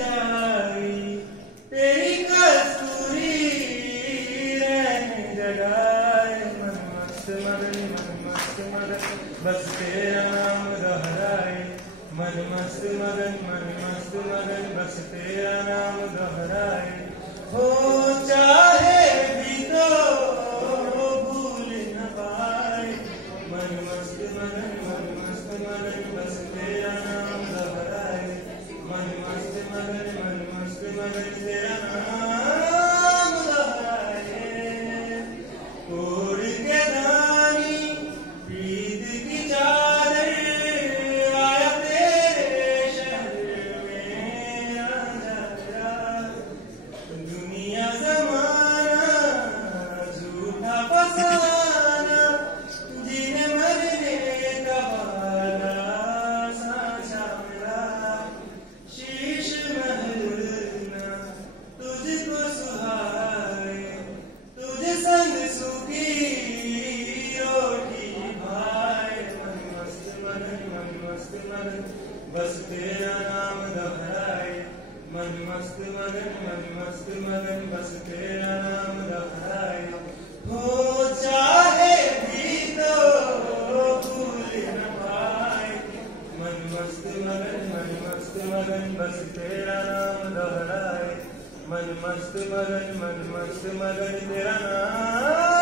जाई, तेरी कस्तूरी रहने जगाए। मन मस्त मगन बस तेरा नाम दोहराए। मन मस्त मगन बस तेरा नाम दोहराए। हो चाहे भी तो भूल न पाए। मन मस्त मगन बस तेरा नाम दोहराए। मन मस्त मगन तेरा नाम दोहराए। ओढ़ के दानी प्रीत की चादर आया तेरे शहर में आजा। दुनिया जमाना झूठा फसाना, जीने मरने का वादा साझा मिला। शीश महलना तुझको सुहाए, तुझ संग सूखी रोटी भाए। मन मस्त मगन बस तेरा नाम दोहराए। मन मस्त मगन बस तेरा नाम दोहराए। हो चाहे भी तो भूल न पाए। मन मस्त मगन बस तेरा नाम दोहराए। मन मस्त मगन तेरा नाम